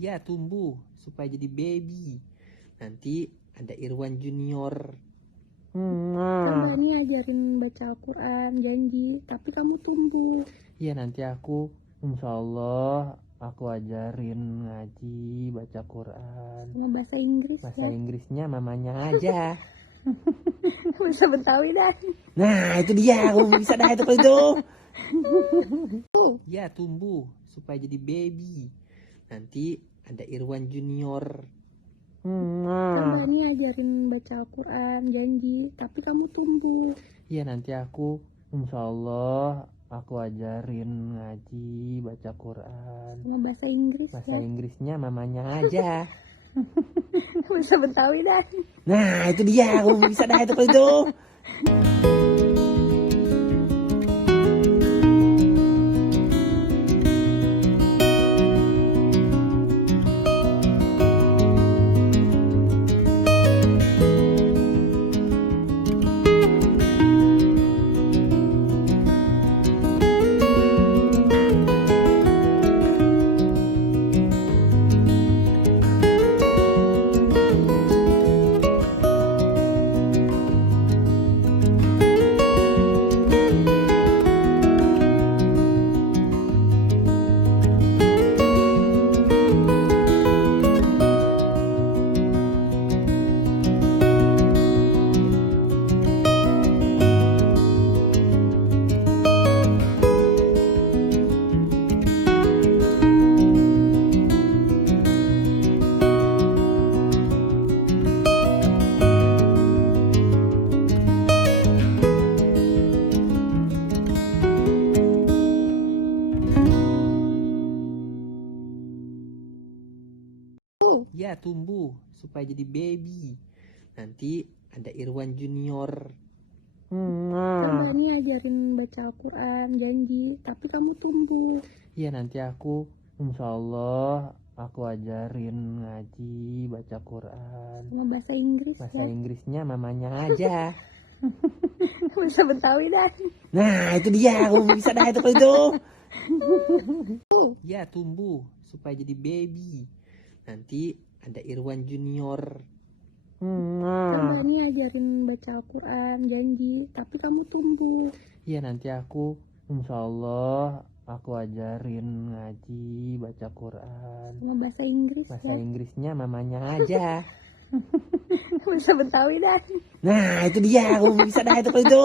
Ya, tumbuh supaya jadi baby. Nanti ada Irwan Junior. Coba nih ajarin baca Al-Quran, janji. Tapi kamu tumbuh. Iya, nanti aku insya Allah aku ajarin ngaji, baca Quran. Sama bahasa Inggris Bahasa ya. Inggrisnya mamanya aja. Bisa Betawi dah. Nah, itu dia. Aku bisa dah itu kalau itu. Ya, tumbuh supaya jadi baby. Nanti ada Irwan Junior. Coba nih ajarin baca Al-Quran, janji. Tapi kamu tumbuh. Iya, nanti aku insya Allah aku ajarin ngaji, baca Quran. Sama bahasa Inggris Bahasa ya. Inggrisnya mamanya aja. Bisa Betawi dah. Nah, itu dia. Aku bisa dah itu kalau itu. Ya, tumbuh supaya jadi baby. Nanti ada Irwan Junior. Coba nih ajarin baca Al-Quran, janji. Tapi kamu tumbuh. Iya, nanti aku insya Allah aku ajarin ngaji, baca Quran. Sama bahasa Inggris Bahasa ya. Inggrisnya mamanya aja. Bisa Betawi dah. Nah, itu dia. Aku bisa dah itu kalau itu. Ya, tumbuh supaya jadi baby. Nanti ada Irwan Junior. Coba nih ajarin baca Al-Quran, janji. Tapi kamu tumbuh. Iya, nanti aku insya Allah aku ajarin ngaji, baca Quran. Sama bahasa Inggris Bahasa ya. Inggrisnya mamanya aja. Bisa Betawi dah. Nah, itu dia. Aku bisa dah itu kalau itu.